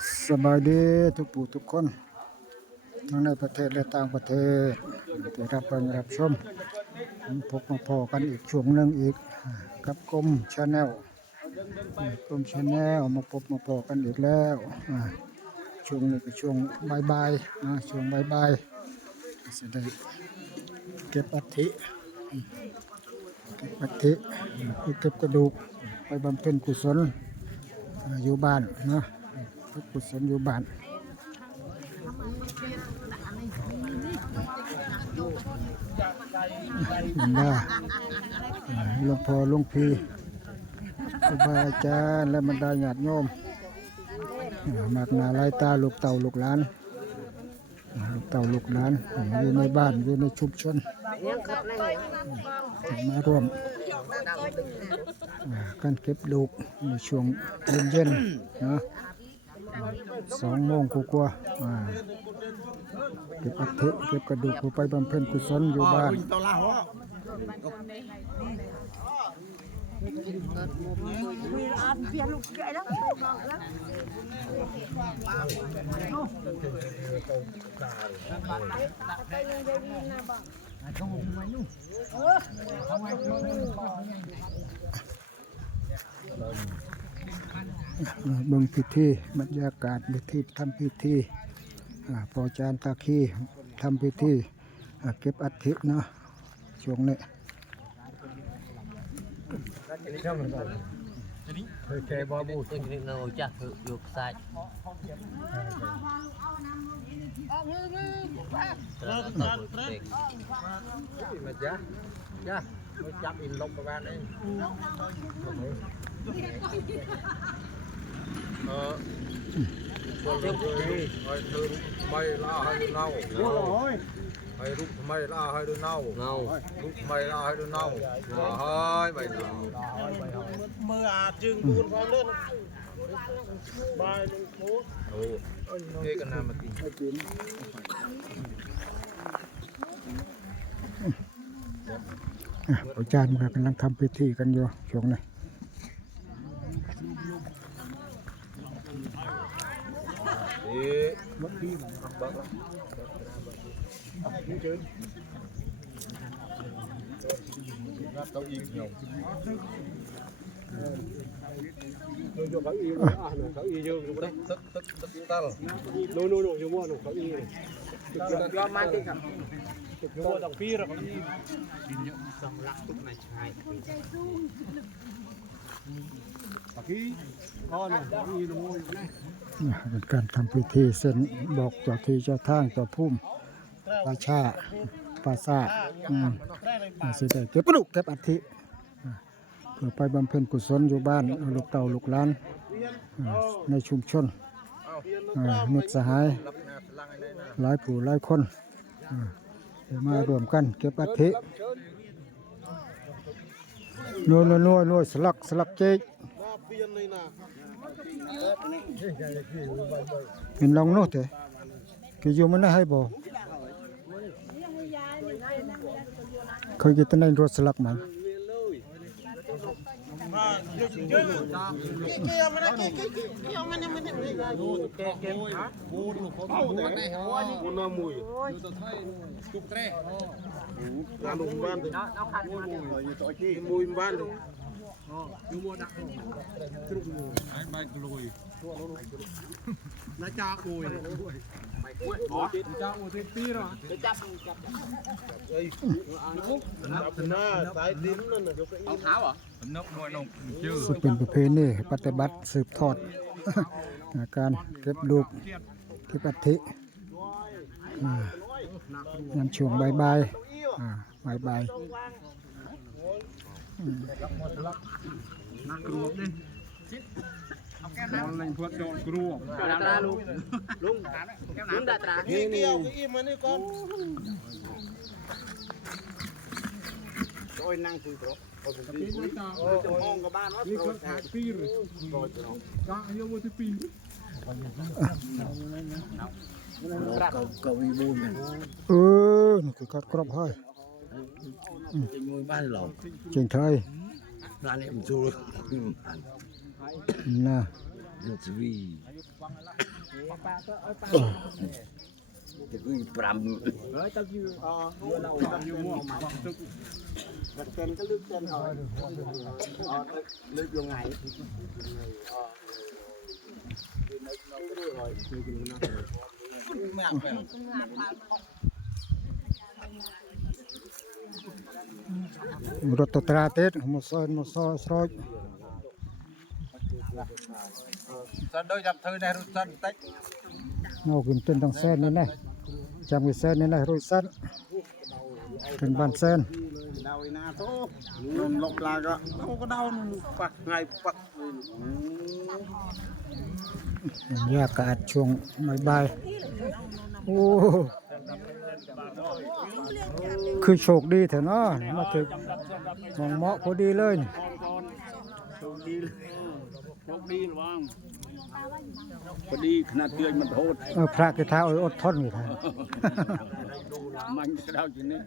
สบายดีทุกผู้ทุกคน ทั้งในประเทศและต่างประเทศที่รับฟังรับชมพบมาพอกันอีกช่วงหนึ่งอีก กับกรมชาแนลกรมชาแนลมาพบมาพอกันอีกแล้วช่วงนี้ก็ช่วงบายๆนะช่วงบ่ายจะได้เก็บอัฐิเก็บอัฐิเก็บกระดูกไปบำเพ็ญกุศลอยู่บ้านนะ ก็บกุศลอยู่บ้านนะหลวงพ่อหลวงพี่ครูบาอาจารย์และบรรดาญาติโยมมากหนาลายตาลูกเต่าลูกหลานลูกเต่าลูกหลานอยู่ในบ้านอยู่ในชุมชนมาร่วมการเก็บลูกในช่วงเย็นๆนาะ สองโมงกว่าๆอ่าเก็บอัฐิเก็บกระดูกผู้ไปบำเพ็ญกุศลอยู่บ้านเบิ่งพิธีบรรยากาศพิธีทำพิธีพอจานตาคีทำพิธีเก็บอัฐิเนาะช่วงนี้แกบอบูตึงนี่เราจักอยู่ใส่เราต้องเด็ก mà giá giá mới chắp in lông vào ban đấy ờ Hãy subscribe cho kênh Ghiền Mì Gõ Để không bỏ lỡ những video hấp dẫn เงา lúc mày ra hai đứa nào hơi mày nào มืออาจจึงปูนความเล่นบายลงโพส ồ thế cái nào mà tìm อะอาจารย์กำลังทำพิธีกันอยู่ช่วงนี้ thế mất đi bác lắm tao im nhiều โดยโยกเขาอีอะเขาอีเยอะอยู่ได้ tức tức tức tao โน่นโน่นอยู่ว่าหนูเขาอียอมมันที่ครับอยู่ว่าต้องพี่หรอกเขาอีสองลักตุกในชายพี่อ๋อเนี่ยเขาอีหน อยู่นะอะ เป็นการทำพิธีเส้นบอกเจ้าที่เจ้าทางเจ้าภูมิป่าชาป่าซาอืมอะสิได้เก็บกระดูกเก็บอัฐิเพื่อไปบำเพ็ญกุศลอยู่บ้านลูกเต่าลูกหลานในชุมชนมิตรสหายหลายผู้หลายคนมารวมกันเก็บอัฐินัวนัวนัวนัวสลักสลักเจ๊ เป็นลองโน้ตเถอะคือยูมันน่าให้บ่เคยกินแตในรถสลักมัน มาเยอะเยอะเกี่ยวมันนะเกี่ยวเกี่ยวมันยังไม่ได้ดูแกเก็บฮะบูนเขาบูนไหนฮะบูนน้ำมุยตุกแตรน้ำมุยบ้านเลยน้ำขันมาอยู่ต่อที่มุยานเลยอยู่มัวดักกรุกมุยไอ้ใบกลอยน้าจ่าอุยอ๋อจ่าอุยตีหรอจับจับเอ้ยจับหน้าย นนั่นน่ะเอาเท้าเหรอ nốc nuôi nông chưa ซึ่งเป็นประเพณีปฏิบัติสืบทอดการเก็บลูกเก็บอัฐิอ่ายามช่วงบ่ายๆอ่าบ่ายดาตราลุงลุงลุงดาตรานี่เกี่ยวกับอีมันนี่ก่อนโดยนั่งคุยครบโอ้จะมองกับบ้านว่าโปรดทางปีหรือโปรดจะน้องจ้าอายุวันที่ปีๆเออนี่คือกัดกรอบให้ เป็นมวยบ้านเราเจียงไทยร้านนี้มันสู้นะเดือดวีจะวีปรำอยู่ม่วงตึกรถตตราเต็ดมอซอยมอซอสรอย Sân đôi dập thư này rồi sân tích រត់ទៅត្រាទៀតមកសើមកសស្រោចសិនដូចចាំធ្វើនេះរត់សិនបន្តិចមកគំទិនទាំងសែននេះណាចាំវាសែននេះណារួចសិនគិនបានសែនដៅណាទៅលំលុកឡើងក៏ដៅប៉ះថ្ងៃប៉ះយ៉ាកាត់ឈុងមួយបាយអូ คือโชคดีเถอะเนาะมาถึงมองเหมาะพอดีเลยโชคดีเลยโชคดีหรือว่า พอดีขนาดเตือนมันโทษเออพระกระทาเอาอดทนอยู่ท่านมันกระเดาจริงนี่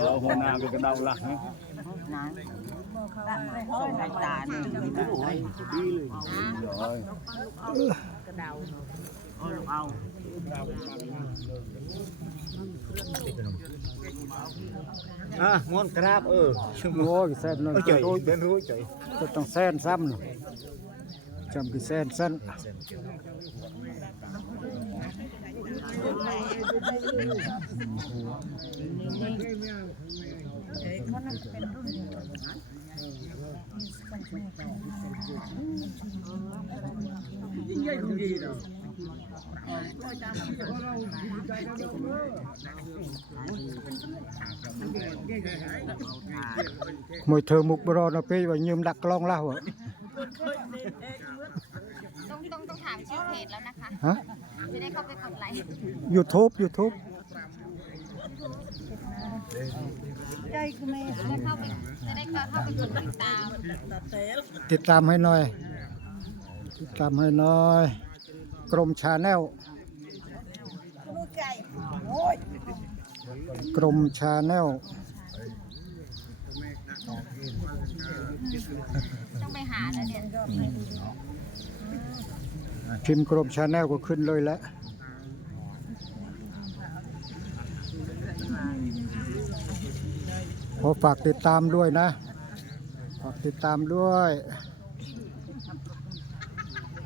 เอาหัวหน้าก็กระเดาละฮะส่งให้ตาเนี่ย อะงอนกราบเออโอ้ยแสนหนึงเจ๋ยเป็นรู้เจ๋ยก็ต้องแสนซ้ำเนาะจำคือแสนสั้น มวยเธอมุกบรอนะเป้ว่ายืมดักกลองเล่าอะต้องต้องต้องถามชื่อเพจแล้วนะคะฮะจะได้เข้าไปกดไลค์ YouTube YouTube จะได้เข้าไปจะได้เข้าไปกดติดตามติดตามให้หน่อยติดตามให้หน่อย กรมชาแนล กรมชาแนลต้องไปหาแล้วเนี่ยพิมพ์กรมชาแนลก็ขึ้นเลยแล้วขอฝากติดตามด้วยนะ ฝากติดตามด้วย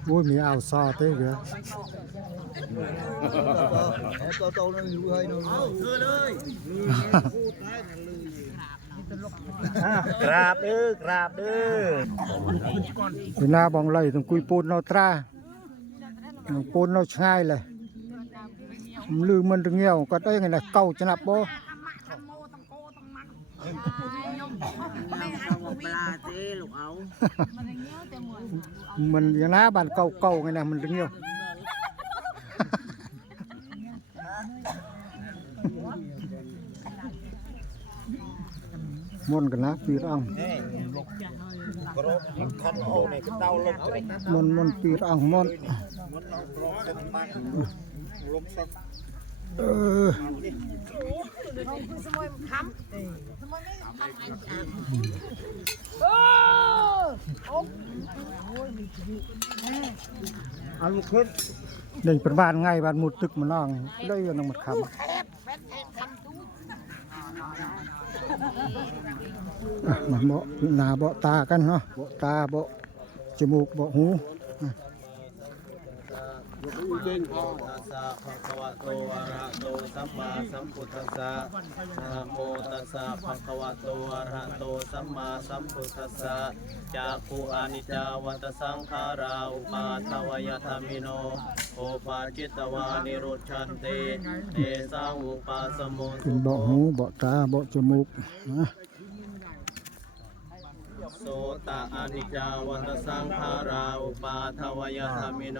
อุ้ยมีอ่าวซอเต้เหรอ กราบเด้อกราบเด้อเวลาบองเลยต้องคุยปูนเราตราต้องปูนเราช่ายเลยมันลืมมันถึงเงี้ยวก็ได้ไงนะเก่าจะนับบ่ปลาเต้ลูกเอามันอย่างน้าบ้านเก่าเก่าไงนะมันถึงเงี้ยว มนกันนะปีรังกรบคันโอ้ในกระเดาลบเจ๋ยมนมนปีรังมนมันเอากรบเส้นมากลบสัก เออเอาลูกขึ้นเดินเป็นบ้านง่ายบ้านมุดตึกมันน้องได้ยังน้องหมดคำอะมันเบาะหน้าเบาะตากันเนาะเบาะตาเบาะจมูกเบาะหู ตัสสะภะคะวะโตอะระหะโตสัมมาสัมพุทธัสสะนะโมตัสสะภะคะวะโตอะระหะโตสัมมาสัมพุทธัสสะจากขุอนิจจาวัตสังขาราอุปาทวยธรรมิโนโอปาจิตตวานิโรธชันเตเตสังอุปาสโมเป็นเบาะหูเบาะตาเบาะจมูกนะ โสตะอานิจจาวัตสังขาราอุปาทวยธรรมิโน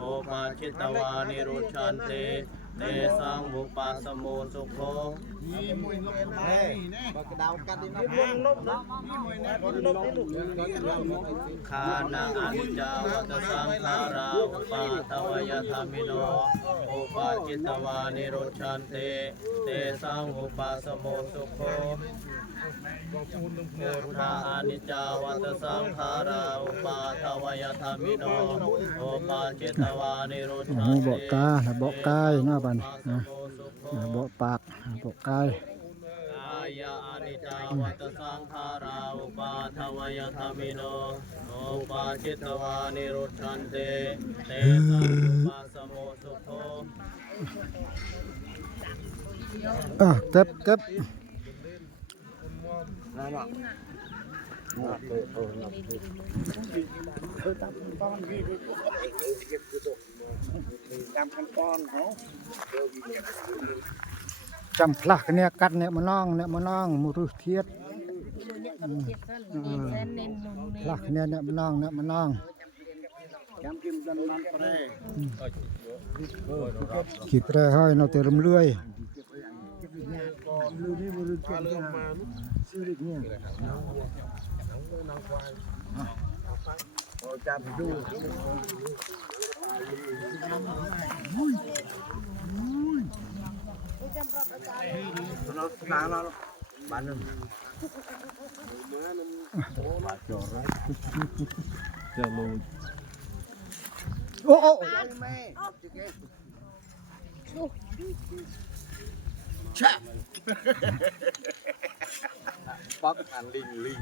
โอปาจิตวานิรธชันเตเตสังอุปาสโมสุโคคานาอนิจจาวัตสังขาราอุปาทวยธรรมิโนอุปาจิตวานิโรชันเตเตสังอุปาสโมสุโค พุทธานิจจาวัตสังขาราอุปาทวยธรรมิโนโอปาจิตวานิรุชาหูติเบาะกาเบาะกายหน้าบัดนนะอ่าเบาะปากเบาะกายกายานิจจาวัตสังขาราอุปาทวยธรรมิโนโอปาจิตวานิรุชันเตเตสังอุปาสโมสุโธอะเก็บเก็บ ចាំផ្លាស់គ្នាកាត់អ្នកម្លងអ្នកម្លងមរឹសធៀតផ្លាស់គ្នាអ្នកម្លងអ្នកម្លងចាំគឹមដល់បានប្រែគីប្រែហើយនៅតែរំលឿយលឿនេះមរឹសធៀត ลักเนี่ยเนี่ยน้องเนี่ยมาน้องจำกิมจันมันแปรขีดแปรห้อยเราแต่ลำเลื่อยจับดูโอ้โอ้ ปักอันลิงลิง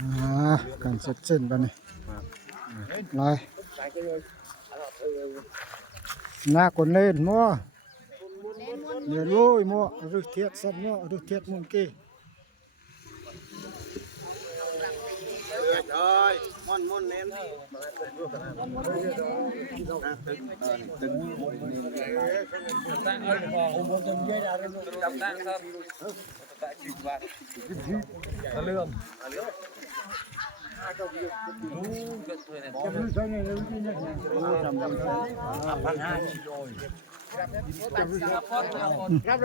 อ่าการเสร็จสิ้นไปนี่ลายหน้าคนเล่นมั่วเนี่ยลุยมั่วรึเทียดสัตว์มั่วรึเทียดมุนกี้ เอ้ยม่อนม่อนเน้นตึงอะเก็บลูกเก็บอัฐิกันช่วงบายๆช่วงอ่าให้ลุงปีเน่นเพิ่นเก็บก่อนนะลุงปีเน่นเก็บก่อนคุณกาบานกางกาเย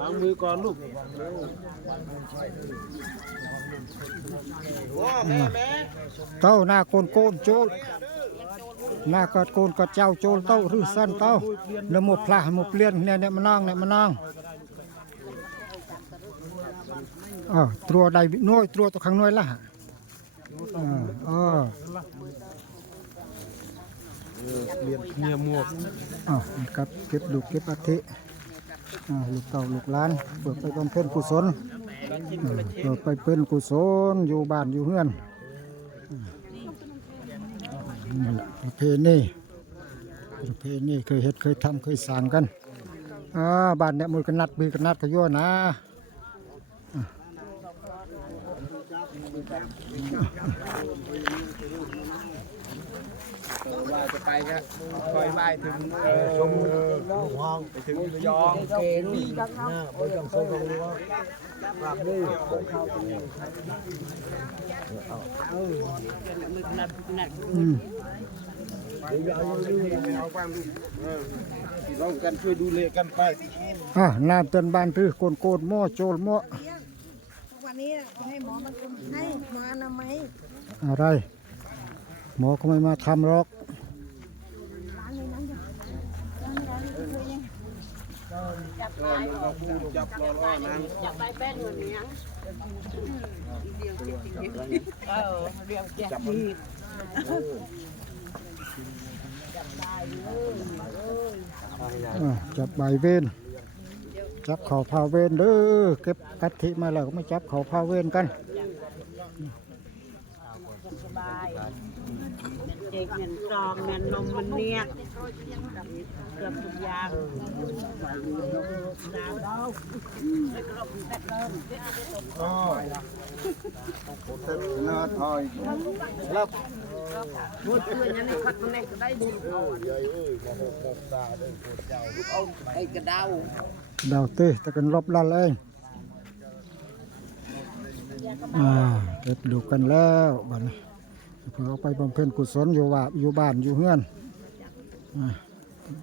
วางมือก่อนลูกเต้าหน้าโกนโกนโจลหน้ากอดโกนกอดเจ้าโจลเต้าหรือสั้นเต้าแล้วหมดพลาหมดเปลี่ยนเนี่ยเนี่ยมานั่งเนี่ยมานั่งอ่าตัวใดน้อยตัวตัวข้างน้อยละอ่าอ่า เรียเมียหมวกอ่าครับเก็บลูกเก็บอัฐิอ่าลูกเต่าลูกหลานเปิดไปบำเพ็ญกุศลเปิดไปเป็นกุศลอยู่บ้านอยู่เฮือนนี่แหละประเพณีประเพณีเคยเฮ็ดเคยทำเคยสร้างกันอ่าบ้านเนี่ยมือกันนัดมือกันนัดก็ยั่วนะ ว่าจะไปก็คอยไล่ถึงเออชมลูกห้องไปถึงระยองเก่งนะไปจังโซ่ตรงนี้ว่าปรับนี่อืมเอาความดูเรากันช่วยดูแลกันไปอ่าน้ำเตือนบ้านคือโกนโกนหม้อโจลหม้อวันนี้ให้หมอมันให้หมออนามัยอะไร หมอก็ไม่มาทำหรอกจับรอรอนานจับใบแป้นเหมือนเนี้ยเออเรียกแจกทีจับใบเวนจับเขาพาเวนเด้อเก็บกัตถิมาแล้วก็มาจับเขาพาเวนกันสบาย ด็กเงินซองเงินนมมันเนี่ยเกือบทุกอย่างดาวดาวไม่กรอบแป๊บเดิมหน้าทอยพูดเพื่อนยังไม่คัดมันเลยก็ได้บุญเอาหกตาเด็กเจ้าลูกเอาไอ้กระดาวดาวเต้ตะกันรบลันเองอ่าเก็บดูกันแล้วบัดนี้ เพื่อเอาไปบำเพ็ญกุศลอยู่ว่าอยู่บ้านอยู่เฮือนอ่า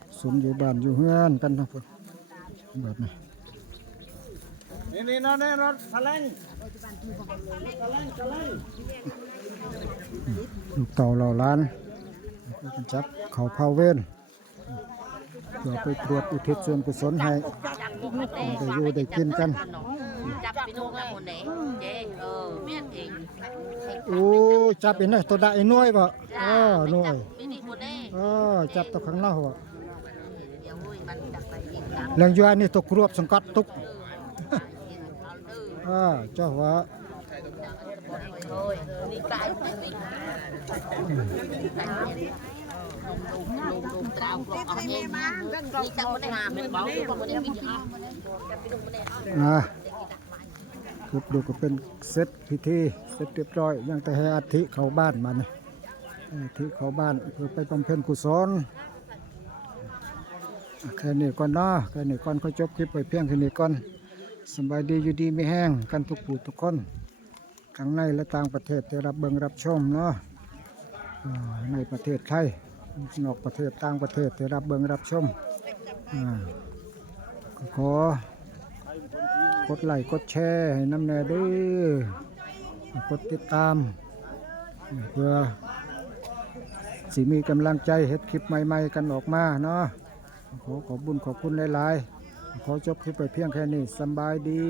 กุศลอยู่บ้านอยู่เฮือนกันทั้งหมดแบบนี้นี่นี่นั่นนี่รถทะเลงลูกเต่าเหล่าล้านแล้วก็จับเขาเผาเว้นเพื่อไปตรวจอุทิศส่วนกุศลให้ได้อยู่ได้กินกันจับไปนู่นแล้วคนไหนเจ๊เออเมียเอง โอ้จับเป็นไงตัวได้หน่วยบ่เออหน่วยไม่ได้คนไหนเออจับตัวข้างหน้าหัวเดี๋ยวมันจับไปยิงกันแรงยานี่ตกรวบสังกัดตุกยิงเขาดื้ออ่าเจ้าว่าโอ้ยนี่กลา ยเป็นวิ่งลุงลุงลุงตราวกลอกเอาเองนี่จังไม่ได้หามเลยบอกว่าไม่ได้วิ่งเอาจับไปดูไม่ได้เอาอ่าทุบดูก็เป็นเสร็จพิธีเสร็จเรียบร้อยยังแต่ให้อาธิเขาบ้านมานี่อาธิเขาบ้านเพื่อไปบำเพ็ญกุศลแค่นี้ก่อนเนาะแค่นี้ก่อนเขาจบคลิปไปเพียงแค่นี้ก่อนสบายดีอยู่ดีไม่แห้งกันทุกผู้ทุกคนทั้งในและต่างประเทศที่รับเบิงรับชมเนาะในประเทศไทยนอกประเทศต่างประเทศที่รับเบิงรับชมขอ กดไลค์กดแชร์ให้น้ำแน่ด้วยกดติดตาม เพื่อสิมีกำลังใจเฮ็ดคลิปใหม่ ๆ กันออกมาเนาะขอขอบุญขอบคุณหลาย ๆ ขอจบคลิปไปเพียงแค่นี้สบายดี